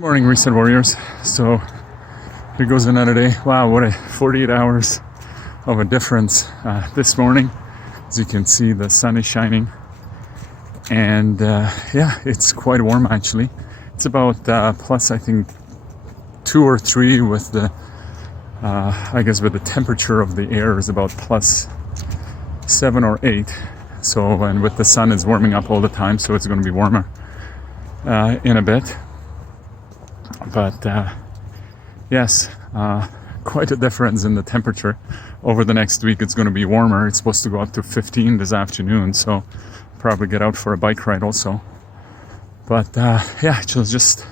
Morning, Reset Warriors. So here goes another day. Wow, what a 48 hours of a difference this morning. As you can see, the sun is shining, and yeah, it's quite warm actually. It's about plus, I think, 2 or 3 with the I guess with the temperature of the air is about plus 7 or 8. So, and with the sun is warming up all the time, so it's going to be warmer in a bit. But yes, quite a difference in the temperature. Over the next week it's going to be warmer. It's supposed to go up to 15 this afternoon, so probably get out for a bike ride also. But yeah, just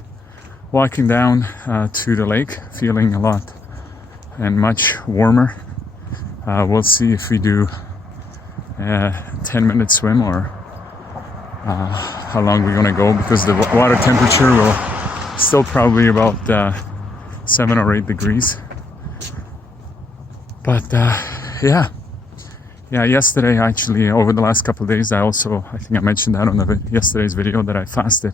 walking down to the lake, feeling a lot and much warmer. We'll see if we do a 10-minute swim or how long we're going to go, because the water temperature will still probably about 7 or 8 degrees. But yeah, yesterday actually, over the last couple of days, I think I mentioned that on yesterday's video, that I fasted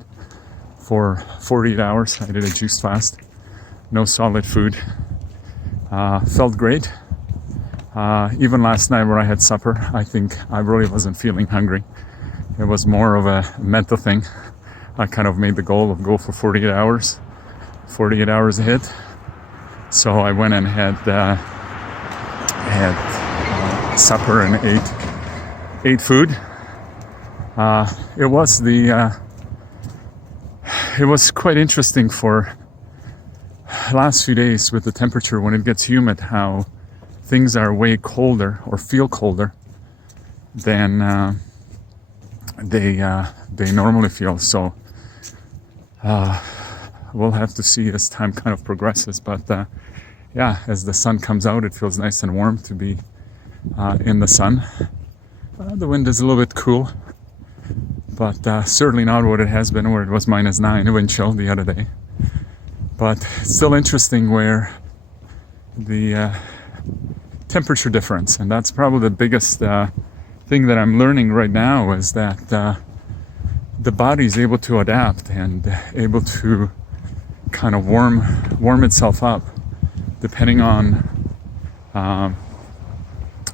for 48 hours. I did a juice fast, no solid food. Felt great. Even last night when I had supper, I think I really wasn't feeling hungry. It was more of a mental thing. I kind of made the goal of go for 48 hours. 48 hours a hit. So I went and had supper and ate food. It was quite interesting for last few days with the temperature when it gets humid, how things are way colder or feel colder than they normally feel. So we'll have to see as time kind of progresses, but yeah, as the sun comes out, it feels nice and warm to be in the sun. The wind is a little bit cool, but certainly not what it has been, where it was -9 wind chill the other day. But it's still interesting where the temperature difference, and that's probably the biggest thing that I'm learning right now, is that the body is able to adapt and able to kind of warm itself up depending on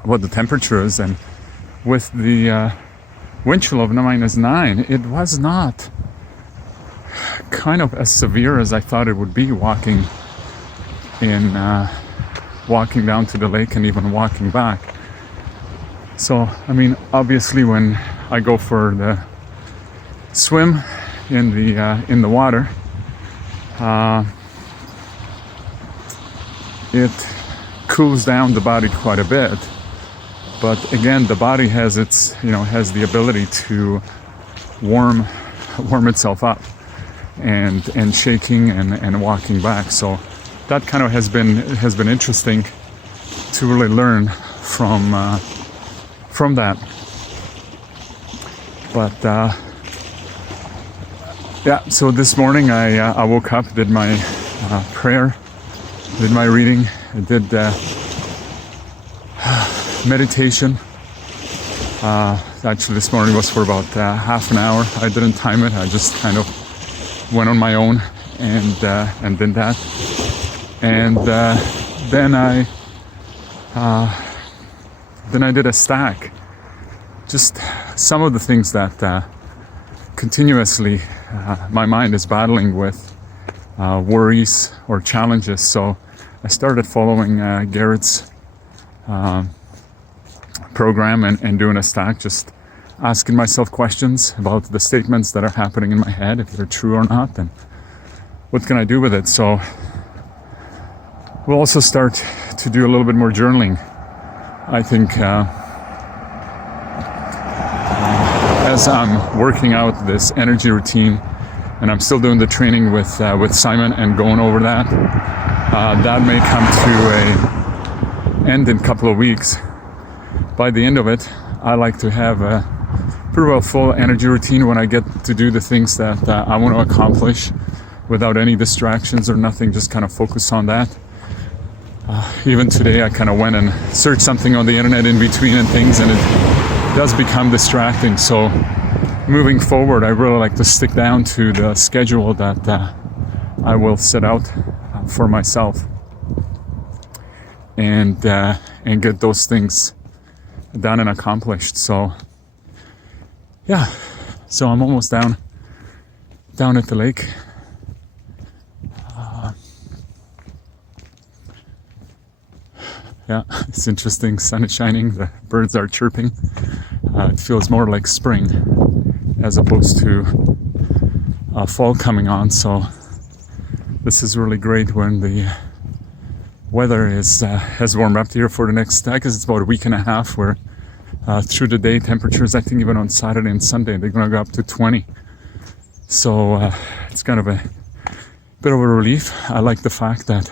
what the temperature is. And with the wind chill of -9, it was not kind of as severe as I thought it would be walking down to the lake and even walking back. So, I mean, obviously when I go for the swim in the water, it cools down the body quite a bit. But again, the body has the ability to warm itself up and shaking and walking back. So that kind of has been interesting to really learn from that. But yeah, so this morning I woke up, did my prayer, did my reading, I did meditation. Actually this morning was for about half an hour. I didn't time it, I just kind of went on my own and did that. And then I did a stack. Just some of the things that continuously my mind is battling with, worries or challenges. So I started following Garrett's program and doing a stack, just asking myself questions about the statements that are happening in my head, if they're true or not, and what can I do with it. So we'll also start to do a little bit more journaling. I think as I'm working out this energy routine, and I'm still doing the training with Simon and going over that, that may come to an end in a couple of weeks. By the end of it, I like to have a pretty well full energy routine when I get to do the things that I want to accomplish without any distractions or nothing, just kind of focus on that. Even today I kind of went and searched something on the internet in between and things, and it does become distracting. So moving forward, I really like to stick down to the schedule that I will set out for myself and get those things done and accomplished. So yeah, so I'm almost down at the lake. Yeah, it's interesting. Sun is shining, the birds are chirping. It feels more like spring as opposed to fall coming on. So this is really great when the weather is has warmed up here for the next, I guess it's about a week and a half, where through the day temperatures, I think even on Saturday and Sunday, they're gonna go up to 20. So it's kind of a bit of a relief. I like the fact that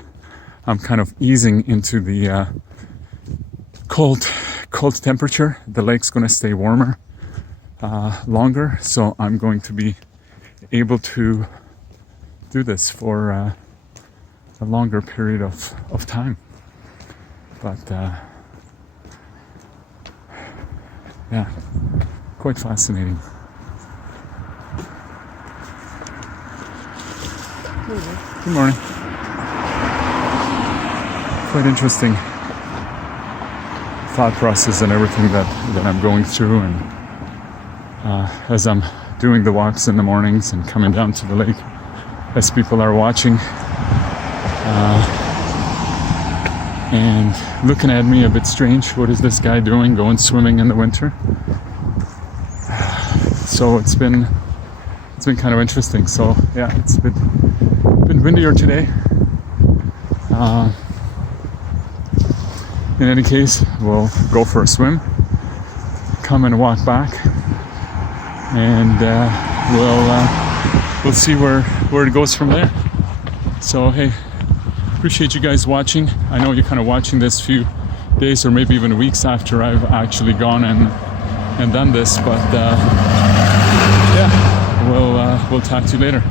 I'm kind of easing into the cold temperature. The lake's gonna stay warmer longer, so I'm going to be able to do this for a longer period of time. But yeah, quite fascinating. Good morning. Quite interesting thought process and everything that I'm going through, and as I'm doing the walks in the mornings and coming down to the lake, as people are watching and looking at me a bit strange. What is this guy doing going swimming in the winter? So it's been kind of interesting. So yeah, it's been windier today. In any case, we'll go for a swim, come and walk back, and we'll see where it goes from there. So hey, appreciate you guys watching. I know you're kind of watching this few days or maybe even weeks after I've actually gone and done this, but yeah, we'll talk to you later.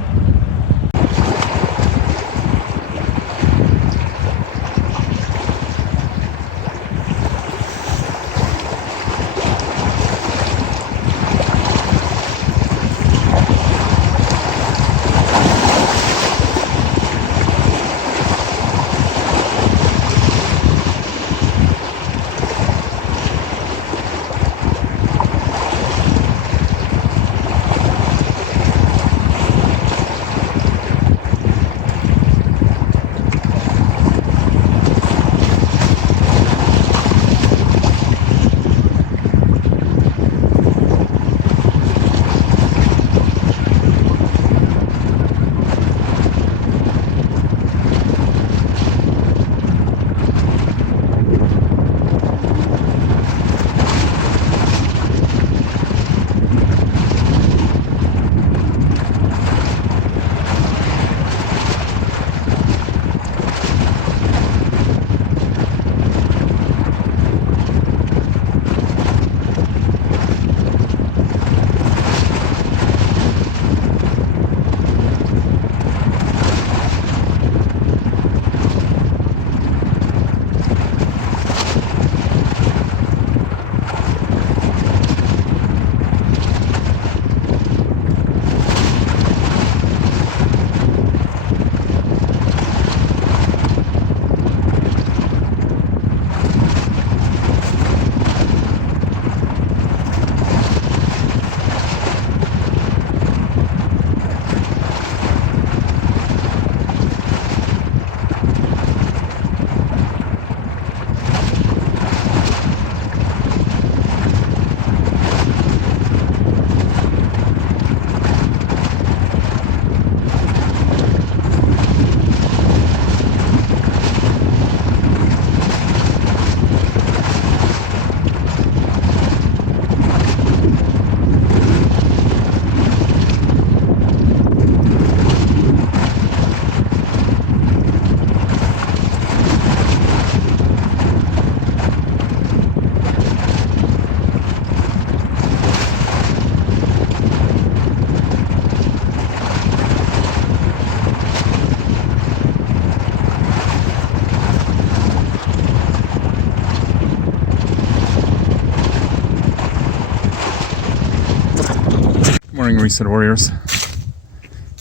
Morning, Reset Warriors.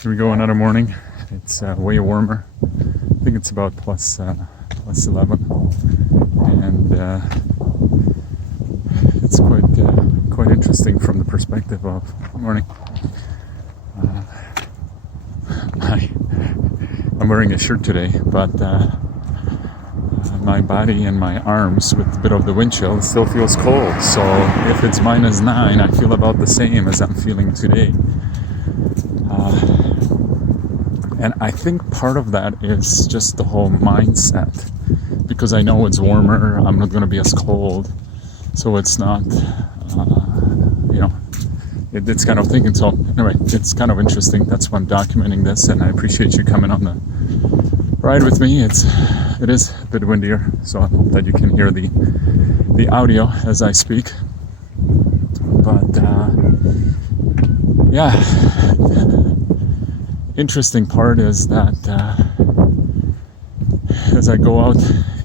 Here we go, another morning, It's way warmer. I think it's about plus 11, and it's quite interesting from the perspective of morning. I'm wearing a shirt today, but my body and my arms, with a bit of the wind chill, still feels cold. So if it's -9, I feel about the same as I'm feeling today. And I think part of that is just the whole mindset, because I know it's warmer, I'm not going to be as cold, so it's not, it's kind of thinking. So anyway, it's kind of interesting. That's why I'm documenting this, and I appreciate you coming on the ride with me. It is a bit windier, so I hope that you can hear the audio as I speak. But yeah, interesting part is that as I go out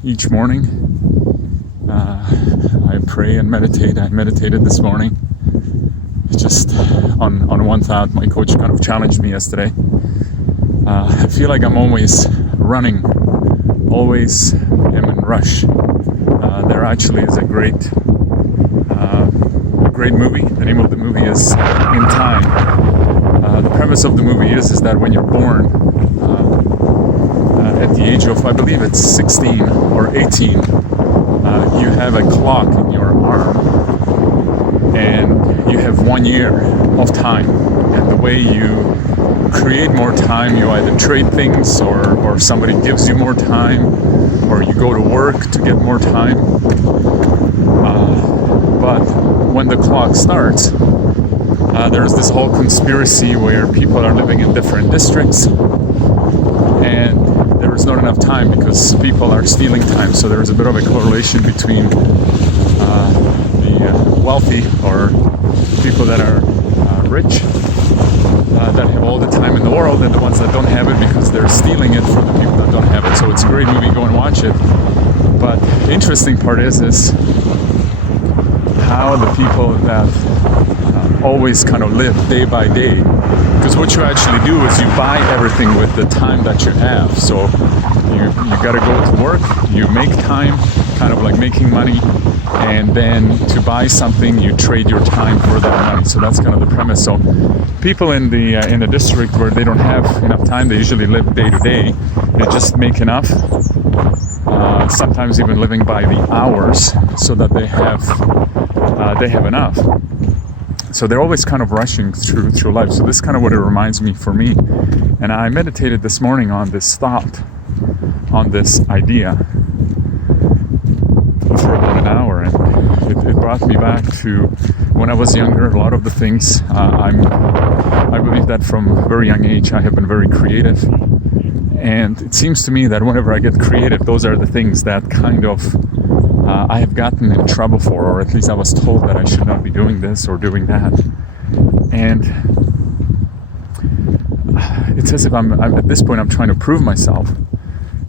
each morning, I pray and meditate. I meditated this morning, just on one thought. My coach kind of challenged me yesterday. I feel like I'm always running, always am in rush. There actually is a great movie. The name of the movie is In Time. The premise of the movie is that when you're born, at the age of, I believe it's 16 or 18, you have a clock in your arm, and you have 1 year of time. And the way you create more time, you either trade things, or somebody gives you more time, or you go to work to get more time. But when the clock starts, there's this whole conspiracy where people are living in different districts, and there is not enough time because people are stealing time. So there is a bit of a correlation between the wealthy, or people that are rich, that have all the time in the world, and the ones that don't have it because they're stealing it from the people that don't have it. So it's a great movie, go and watch it. But the interesting part is how the people that always kind of live day by day, because what you actually do is you buy everything with the time that you have. So you got to go to work, you make time, kind of like making money, and then to buy something you trade your time for that money. So that's kind of the premise. So people in the district where they don't have enough time, they usually live day to day. They just make enough, sometimes even living by the hours, so that they have enough. So they're always kind of rushing through life. So this is kind of what it reminds me for me. And I meditated this morning on this thought, on this idea, for about an hour, and it brought me back to when I was younger. A lot of the things, I believe that from a very young age I have been very creative, and it seems to me that whenever I get creative, those are the things that kind of I have gotten in trouble for, or at least I was told that I should not be doing this or doing that. And it's as if I'm at this point I'm trying to prove myself.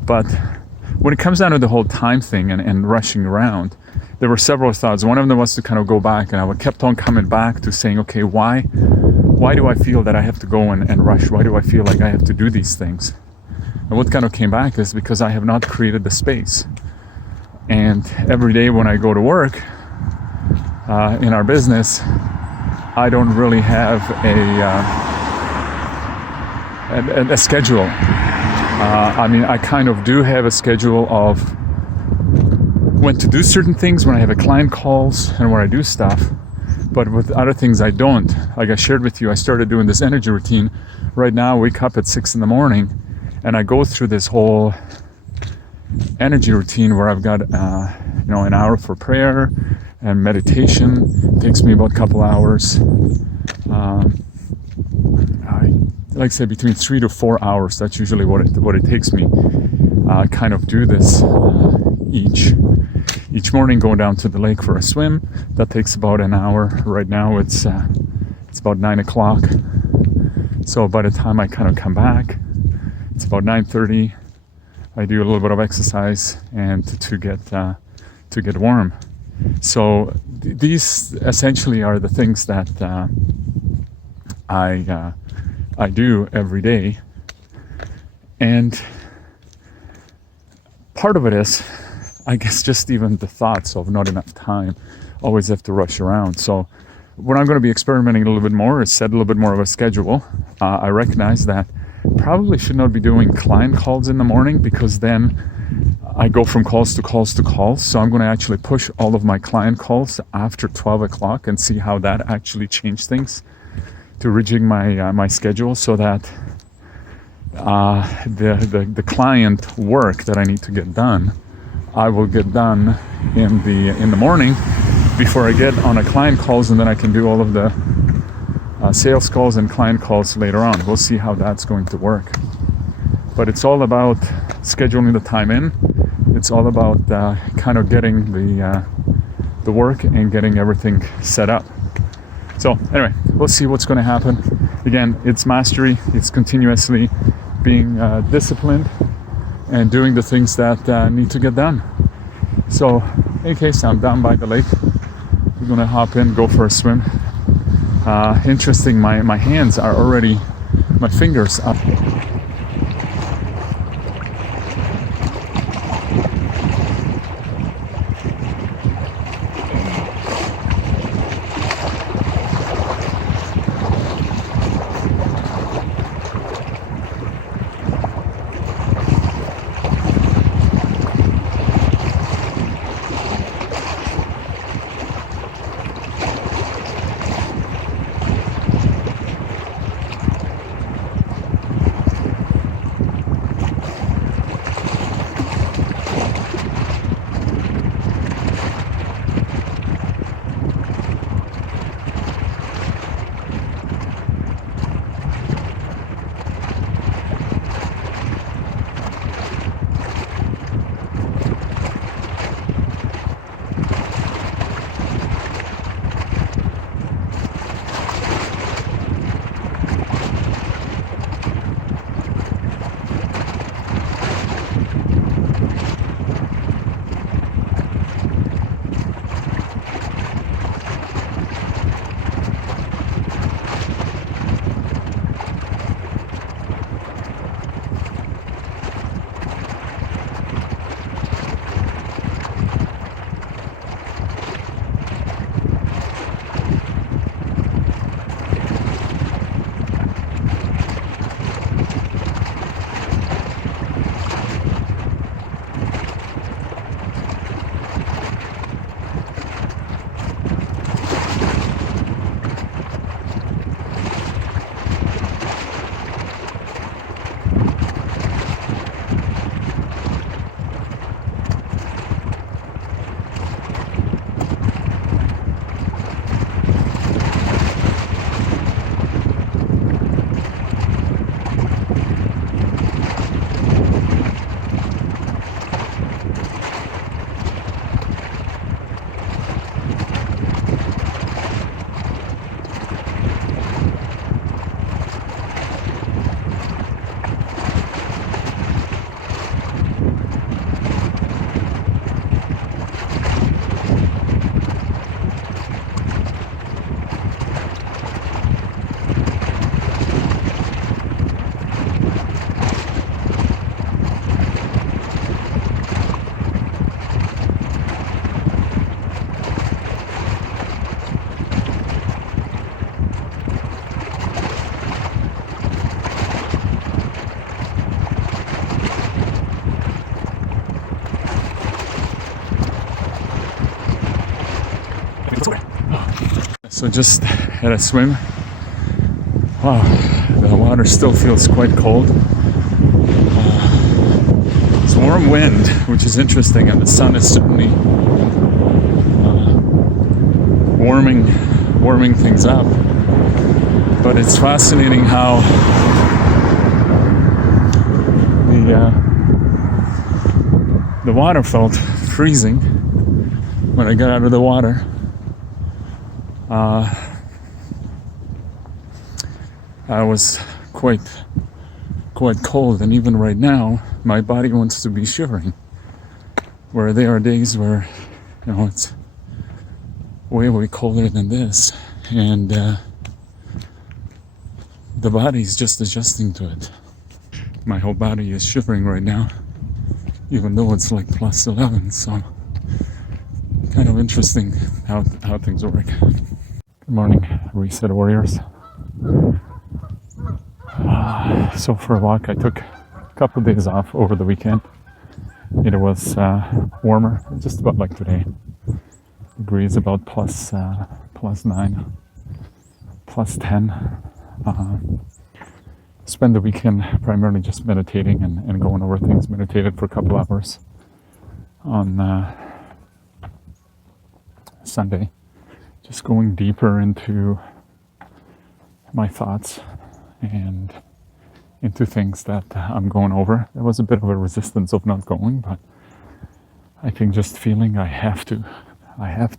But when it comes down to the whole time thing and rushing around, there were several thoughts. One of them was to kind of go back, and I kept on coming back to saying, okay, why do I feel that I have to go and rush? Why do I feel like I have to do these things? And what kind of came back is because I have not created the space. And every day when I go to work in our business, I don't really have a schedule. I mean, I kind of do have a schedule of when to do certain things, when I have a client calls and when I do stuff. But with other things I don't. Like I shared with you, I started doing this energy routine. Right now I wake up at 6 in the morning and I go through this whole energy routine where I've got an hour for prayer and meditation. It takes me about a couple hours. I like to say between 3 to 4 hours. That's usually what it takes me. I kind of do this each morning, going down to the lake for a swim. That takes about an hour. Right now it's about 9 o'clock. So by the time I kind of come back, it's about 9:30. I do a little bit of exercise and to get warm. So these essentially are the things that I do every day. And part of it is, I guess, just even the thoughts of not enough time, always have to rush around. So what I'm going to be experimenting a little bit more is set a little bit more of a schedule. I recognize that probably should not be doing client calls in the morning, because then I go from calls to calls to calls. So I'm going to actually push all of my client calls after 12 o'clock and see how that actually changed things to rijig my schedule, so that the client work that I need to get done, I will get done in the morning before I get on a client calls, and then I can do all of the sales calls and client calls later on. We'll see how that's going to work. But it's all about scheduling the time in. It's all about kind of getting the work and getting everything set up. So anyway, we'll see what's going to happen. Again, it's mastery. It's continuously being disciplined and doing the things that need to get done. So in case I'm down by the lake, we're going to hop in, go for a swim. Interesting, my hands are already, my fingers are So just had a swim. Wow, the water still feels quite cold. It's warm wind, which is interesting, and the sun is certainly warming things up. But it's fascinating how the water felt freezing when I got out of the water. I was quite cold, and even right now my body wants to be shivering, where there are days where it's way colder than this, and the body's just adjusting to it. My whole body is shivering right now, even though it's like plus 11. So kind of interesting how things work. Good morning, Reset Warriors. So for a walk, I took a couple of days off over the weekend. It was warmer, just about like today. Degrees about plus 9, plus 10. Spend the weekend primarily just meditating and going over things. Meditated for a couple hours on Sunday, just going deeper into my thoughts and into things that I'm going over. There was a bit of a resistance of not going, but I think just feeling I have to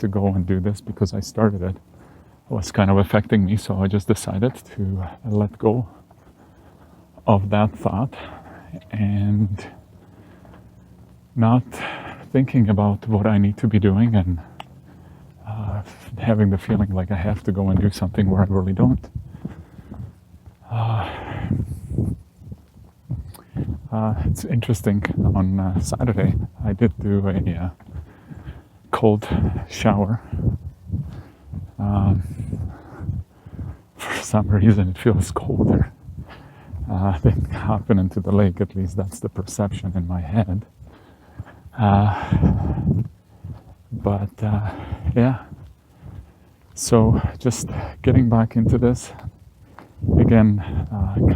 go and do this because I started it was kind of affecting me. So I just decided to let go of that thought and not thinking about what I need to be doing and having the feeling like I have to go and do something where I really don't. It's interesting, on Saturday I did do a cold shower. For some reason it feels colder than hopping into the lake, at least that's the perception in my head. But yeah, so just getting back into this again,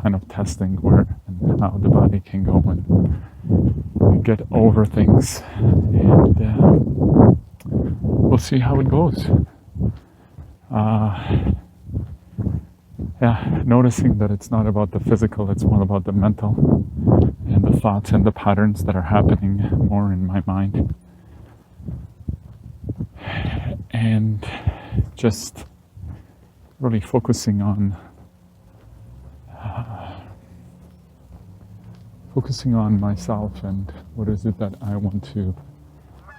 kind of testing where and how the body can go and get over things, and we'll see how it goes. Yeah, noticing that it's not about the physical, it's more about the mental and the thoughts and the patterns that are happening more in my mind. And just really focusing on myself and what is it that I want to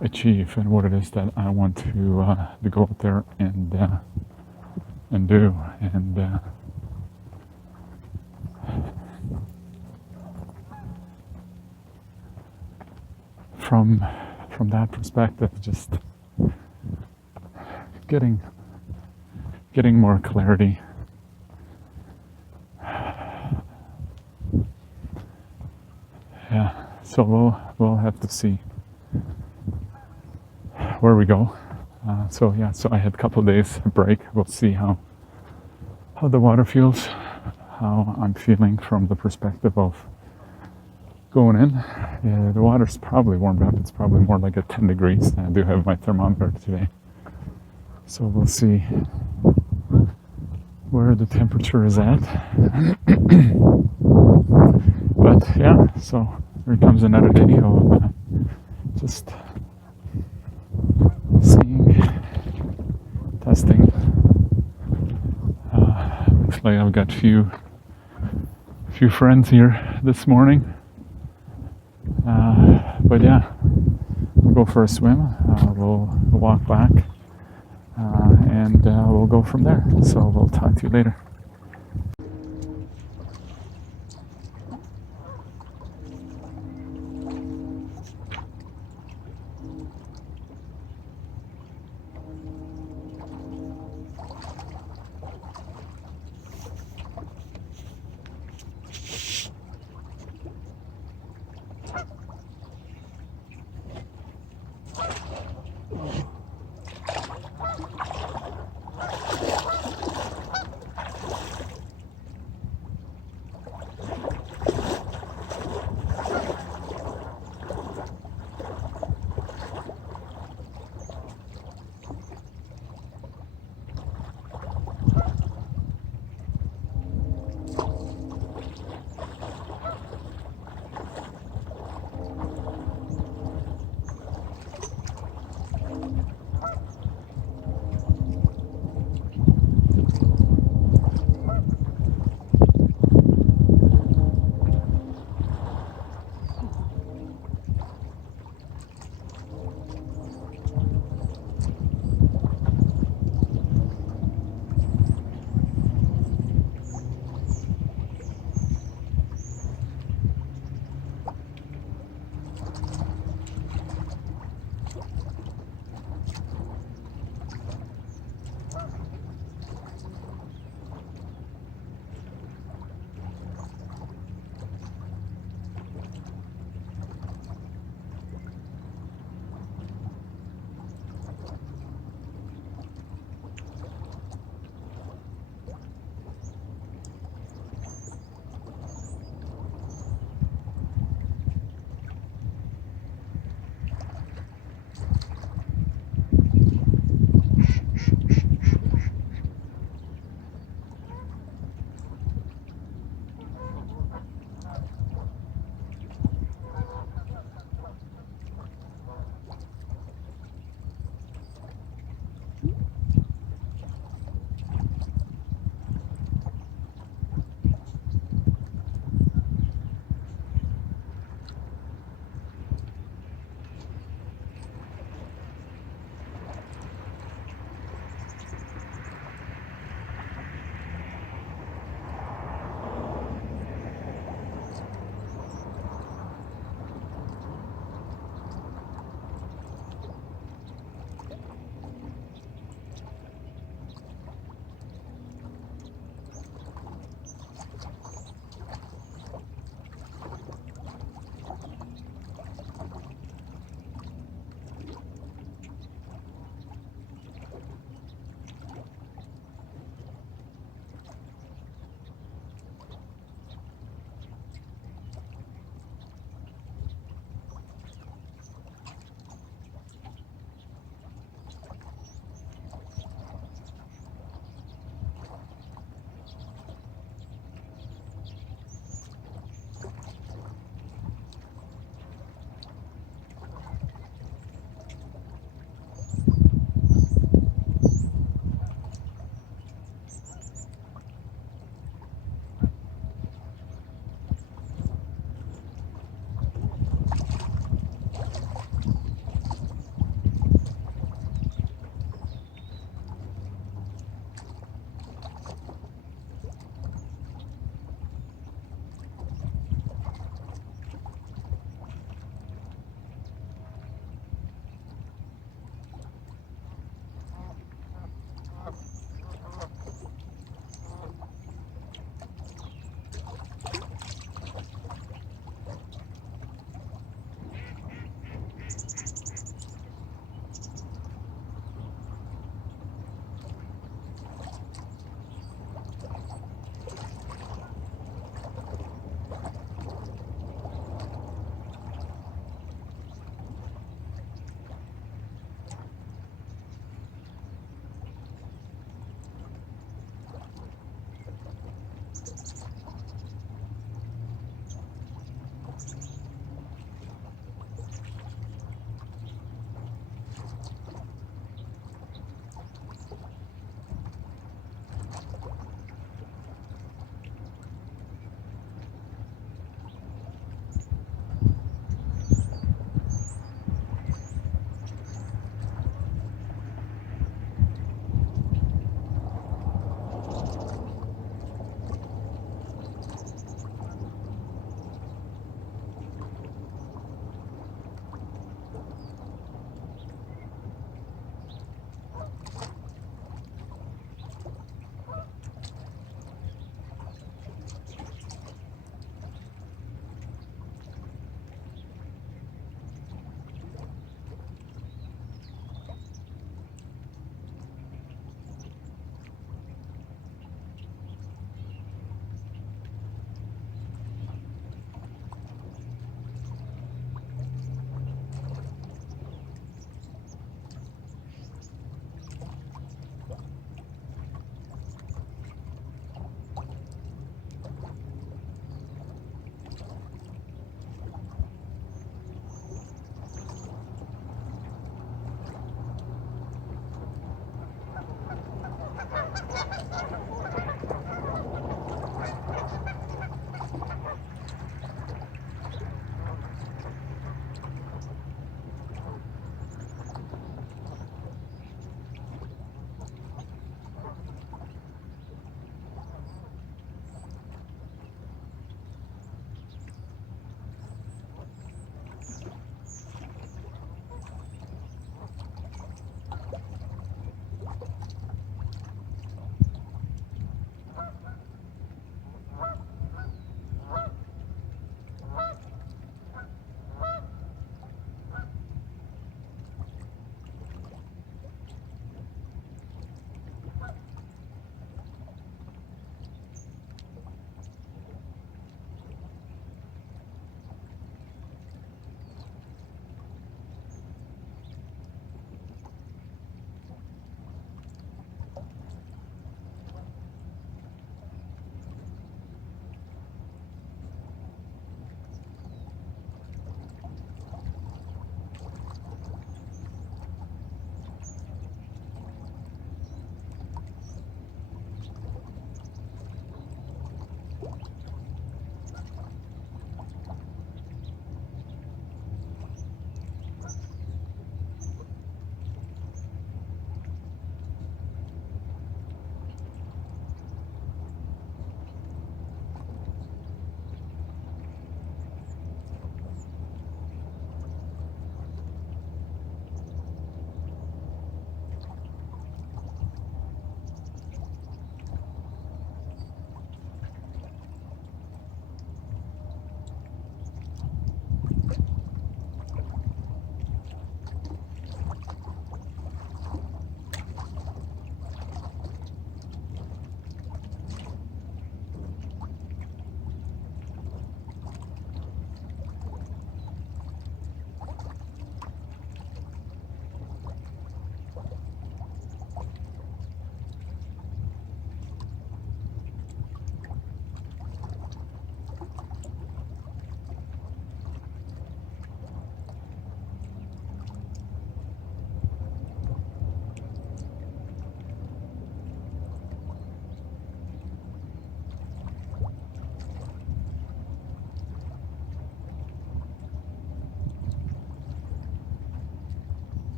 achieve and what it is that I want to go out there and do. And from that perspective, just getting more clarity. Yeah, so we'll have to see where we go. So I had a couple of days break. We'll see how the water feels, how I'm feeling from the perspective of going in. Yeah, the water's probably warmed up. It's probably more like 10 degrees. I do have my thermometer today. So we'll see where the temperature is at. But yeah, so here comes another day of just seeing, testing. Looks like I've got few friends here this morning. But yeah, we'll go for a swim. We'll walk back, and we'll go from there. So we'll talk to you later.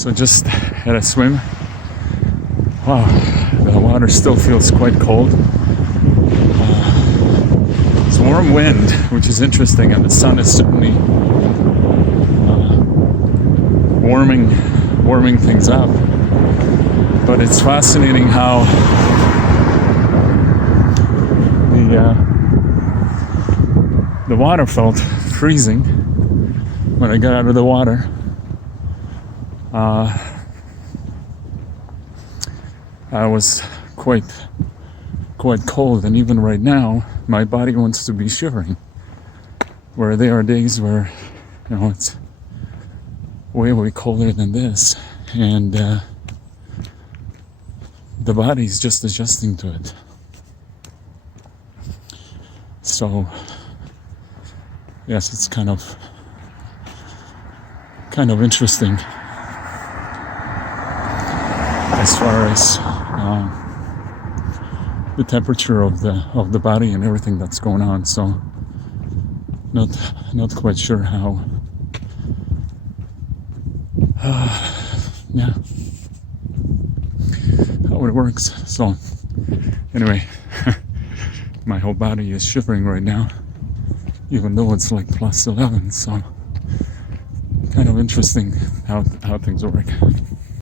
So just had a swim. Wow, the water still feels quite cold. It's warm wind, which is interesting, and the sun is certainly warming things up. But it's fascinating how the water felt freezing when I got out of the water. I was quite cold, and even right now my body wants to be shivering, where there are days where it's way colder than this, and the body's just adjusting to it. So yes, it's kind of interesting as far as the temperature of the body and everything that's going on. So not quite sure how how it works. So anyway, my whole body is shivering right now, even though it's like plus 11. So kind of interesting how things work.